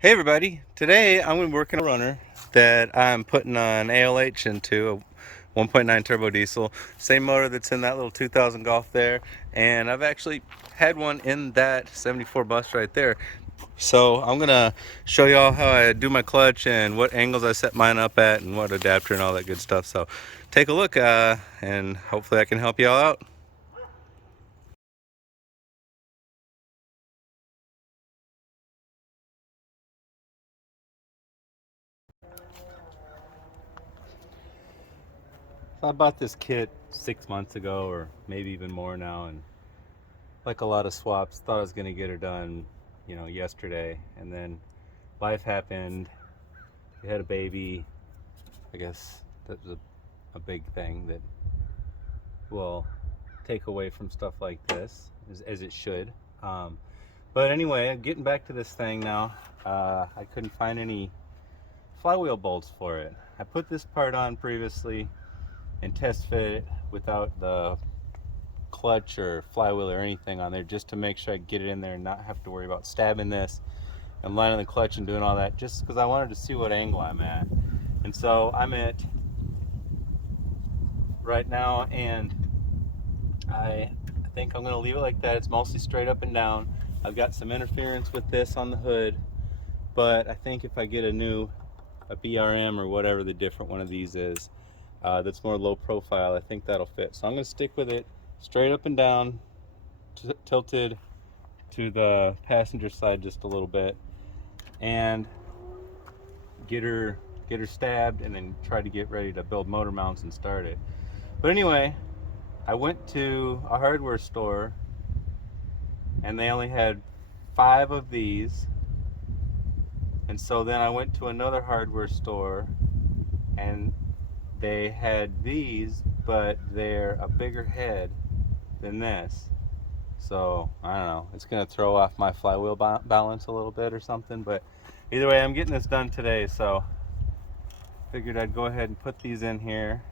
Hey everybody, today I'm going to be working on a runner that I'm putting an ALH into, a 1.9 turbo diesel, same motor that's in that little 2000 Golf there, and I've actually had one in that 74 bus right there. So I'm going to show y'all how I do my clutch and what angles I set mine up at and what adapter and all that good stuff. So take a look and hopefully I can help y'all out. So I bought this kit 6 months ago, or maybe even more now, and like a lot of swaps, thought I was gonna get her done, yesterday, and then life happened. We had a baby. I guess that was a big thing that will take away from stuff like this, as it should. But anyway, getting back to this thing now, I couldn't find any flywheel bolts for it. I put this part on previously and test fit it without the clutch or flywheel or anything on there, just to make sure I get it in there and not have to worry about stabbing this and lining the clutch and doing all that, just because I wanted to see what angle I'm at. And so I'm at right now, and I think I'm going to leave it like that. It's mostly straight up and down. I've got some interference with this on the hood, but I think if I get a BRM or whatever the different one of these is, that's more low profile, I think that'll fit. So I'm going to stick with it straight up and down, tilted to the passenger side just a little bit, and get her stabbed, and then try to get ready to build motor mounts and start it. But anyway, I went to a hardware store and they only had 5 of these, and so then I went to another hardware store and they had these, but they're a bigger head than this. So I don't know, it's gonna throw off my flywheel balance a little bit or something, but either way, I'm getting this done today, so figured I'd go ahead and put these in here.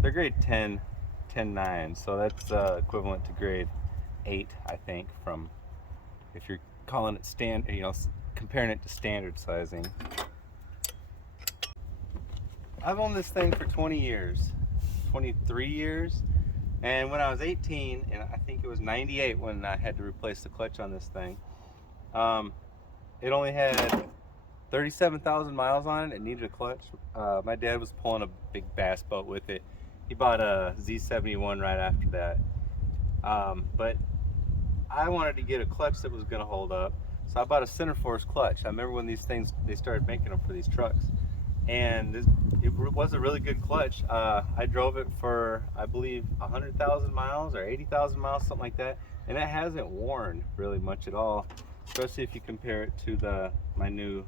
They're grade 10.9, so that's equivalent to grade 8, I think, from, if you're calling it standard, comparing it to standard sizing. I've owned this thing for 20 years, 23 years. And when I was 18, and I think it was 98 when I had to replace the clutch on this thing, it only had 37,000 miles on it. It needed a clutch. My dad was pulling a big bass boat with it. He bought a Z71 right after that. But I wanted to get a clutch that was going to hold up, so I bought a center force clutch. I remember when these things, they started making them for these trucks, and it was a really good clutch. I drove it for, I believe, 100,000 miles or 80,000 miles, something like that, and it hasn't worn really much at all, especially if you compare it to my new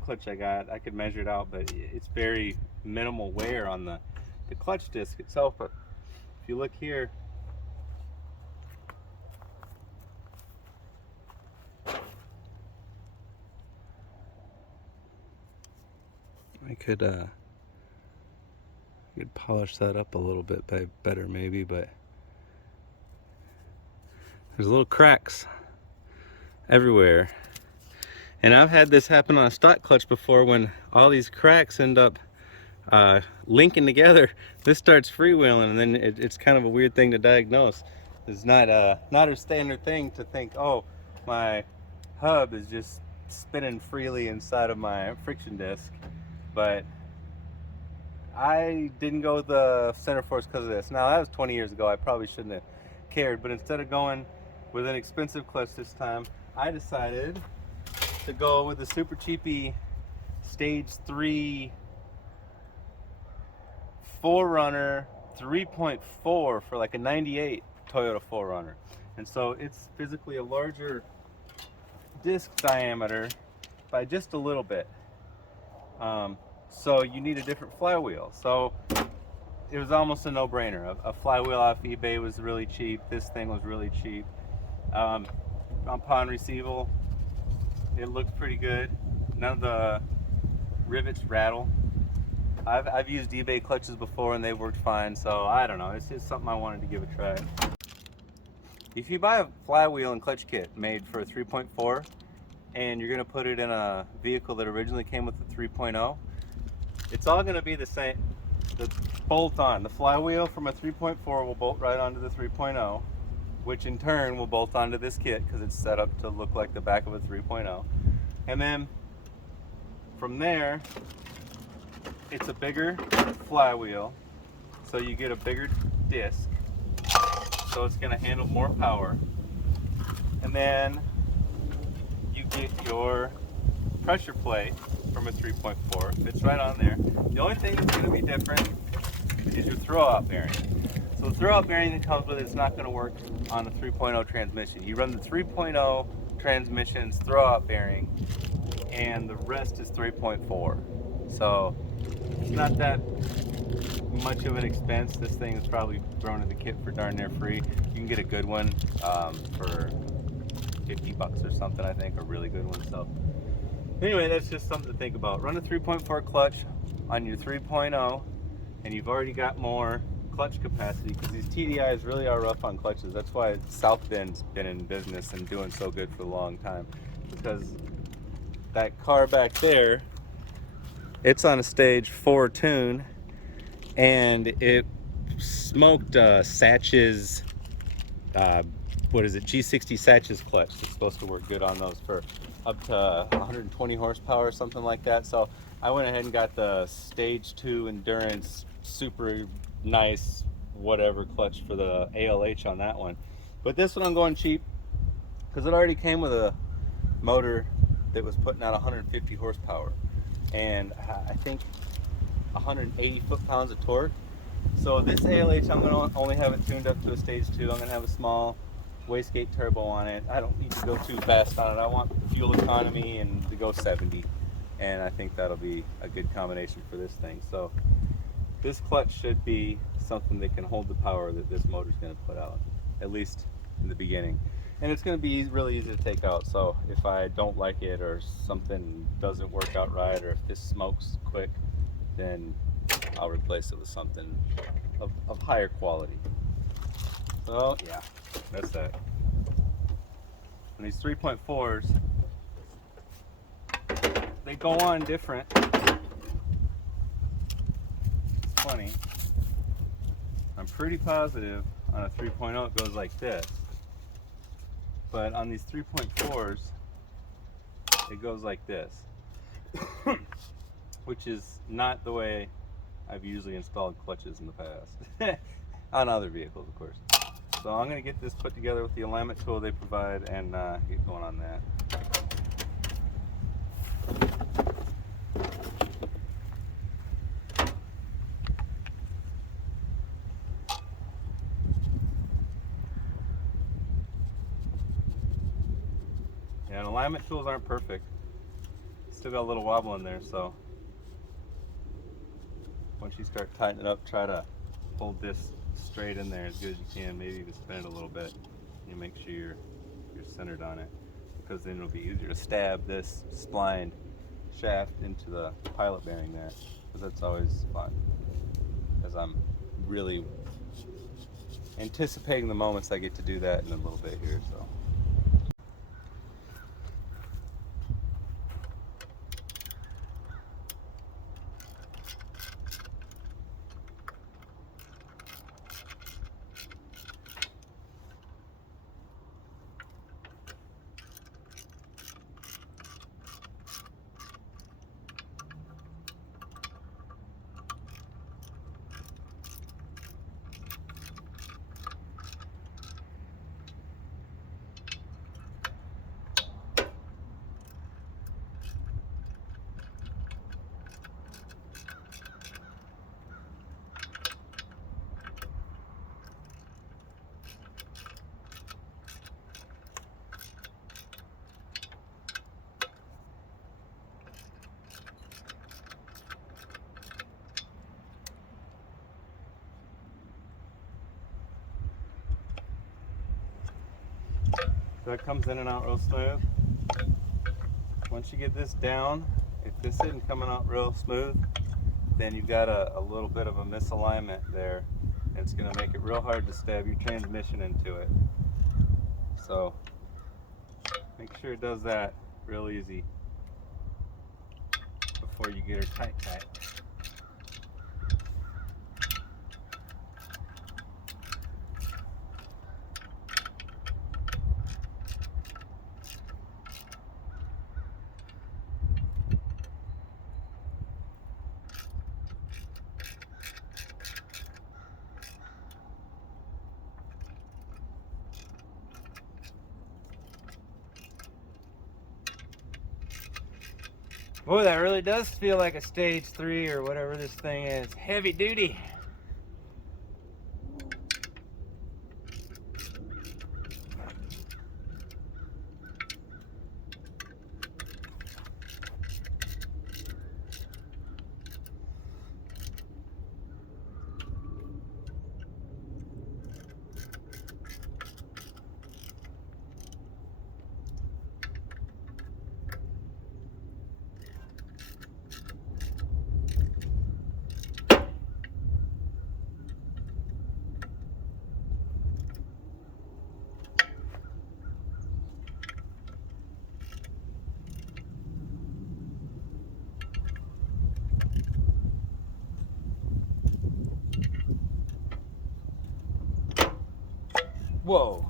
clutch I got. I could measure it out, but it's very minimal wear on the clutch disc itself. But if you look here, I could polish that up a little bit better maybe, but there's little cracks everywhere. And I've had this happen on a stock clutch before, when all these cracks end up linking together. This starts freewheeling, and then it's kind of a weird thing to diagnose. It's not a standard thing to think, oh, my hub is just spinning freely inside of my friction disc. But I didn't go with the center force because of this. Now, that was 20 years ago. I probably shouldn't have cared, but instead of going with an expensive clutch this time, I decided to go with the super cheapy stage 3 4Runner 3.4 for like a 98 Toyota 4Runner. And so it's physically a larger disc diameter by just a little bit. So you need a different flywheel. So it was almost a no-brainer. A flywheel off eBay was really cheap. This thing was really cheap. Upon receival, it looked pretty good. None of the rivets rattle. I've used eBay clutches before and they worked fine, so I don't know. It's just something I wanted to give a try. If you buy a flywheel and clutch kit made for a 3.4 and you're going to put it in a vehicle that originally came with the 3.0, it's all going to be the same. The bolt on, the flywheel from a 3.4 will bolt right onto the 3.0, which in turn will bolt onto this kit because it's set up to look like the back of a 3.0. And then from there, it's a bigger flywheel, so you get a bigger disc, so it's going to handle more power. And then you get your pressure plate from a 3.4, fits right on there. The only thing that's going to be different is your throwout bearing. So the throwout bearing that comes with it is not going to work on a 3.0 transmission. You run the 3.0 transmission's throwout bearing, and the rest is 3.4. So it's not that much of an expense. This thing is probably thrown in the kit for darn near free. You can get a good one for 50 bucks or something, I think, a really good one. So anyway, that's just something to think about. Run a 3.4 clutch on your 3.0, and you've already got more clutch capacity, because these TDIs really are rough on clutches. That's why South Bend's been in business and doing so good for a long time, because that car back there, it's on a stage 4 tune, and it smoked Satch's what is it, G60 Satch's clutch. It's supposed to work good on those for up to 120 horsepower or something like that. So I went ahead and got the stage 2 endurance super nice whatever clutch for the ALH on that one. But this one I'm going cheap because it already came with a motor that was putting out 150 horsepower and I think 180 foot-pounds of torque. So this ALH, I'm going to only have it tuned up to a stage 2. I'm going to have a small wastegate turbo on it. I don't need to go too fast on it. I want fuel economy and to go 70, and I think that'll be a good combination for this thing. So this clutch should be something that can hold the power that this motor's going to put out, at least in the beginning. And it's going to be really easy to take out. So if I don't like it, or something doesn't work out right, or if this smokes quick, then I'll replace it with something of higher quality. So yeah, that's that. And these 3.4s, they go on different. It's funny. I'm pretty positive on a 3.0 it goes like this. But on these 3.4s, it goes like this. Which is not the way I've usually installed clutches in the past. On other vehicles, of course. So I'm going to get this put together with the alignment tool they provide and get going on that. Yeah, and alignment tools aren't perfect. Still got a little wobble in there, so once you start tightening it up, try to hold this straight in there as good as you can. Maybe even spin it a little bit. You make sure you're centered on it, because then it'll be easier to stab this splined shaft into the pilot bearing there, because that's always fun, as I'm really anticipating the moments I get to do that in a little bit here. So that comes in and out real smooth. Once you get this down, if this isn't coming out real smooth, then you've got a little bit of a misalignment there, and it's going to make it real hard to stab your transmission into it. So make sure it does that real easy before you get her tight. Boy, that really does feel like a stage 3 or whatever this thing is. Heavy duty. Whoa.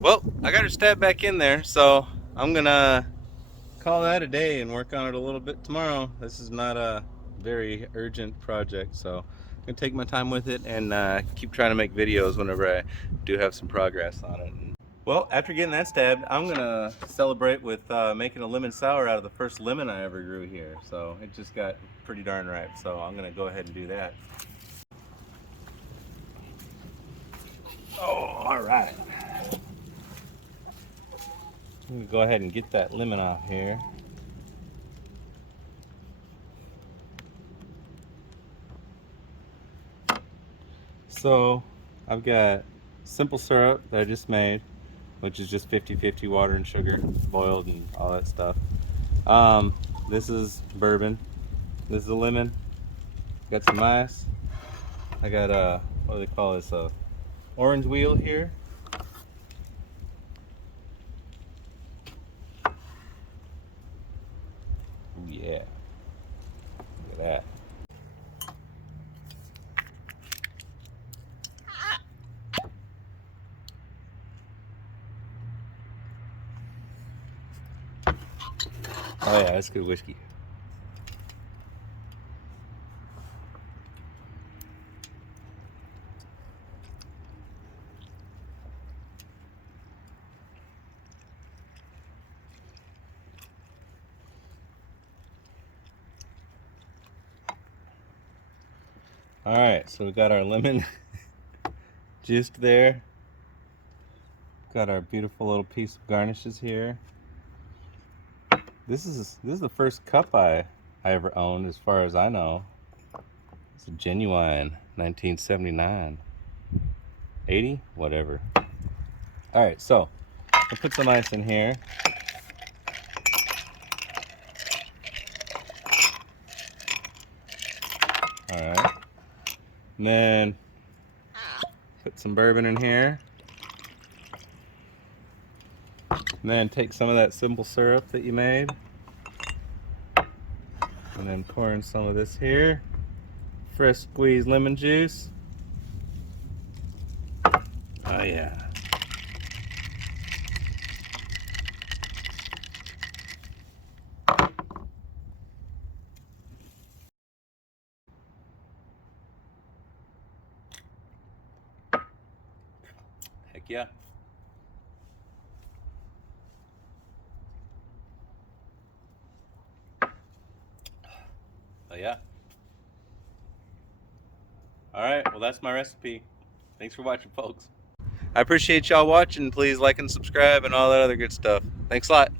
Well, I got her stabbed back in there, so I'm gonna call that a day and work on it a little bit tomorrow. This is not a very urgent project, so I'm gonna take my time with it and keep trying to make videos whenever I do have some progress on it. Well, after getting that stabbed, I'm gonna celebrate with making a lemon sour out of the first lemon I ever grew here. So it just got pretty darn ripe, so I'm gonna go ahead and do that. Oh, all right. I'm gonna go ahead and get that lemon off here. So I've got simple syrup that I just made, which is just 50-50 water and sugar, boiled and all that stuff. This is bourbon. This is a lemon. Got some ice. I got a, what do they call this, a orange wheel here. Ooh, yeah. Look at that. Oh yeah, that's good whiskey. All right, so we got our lemon juiced there. Got our beautiful little piece of garnishes here. This is the first cup I ever owned, as far as I know. It's a genuine 1979, 80, whatever. All right, so I'll put some ice in here. All right, and then put some bourbon in here. And then take some of that simple syrup that you made. And then pour in some of this here. Fresh squeezed lemon juice. Oh yeah. Heck yeah. yeah. All right, well, that's my recipe. Thanks for watching, folks. I appreciate y'all watching. Please like and subscribe and all that other good stuff. Thanks a lot.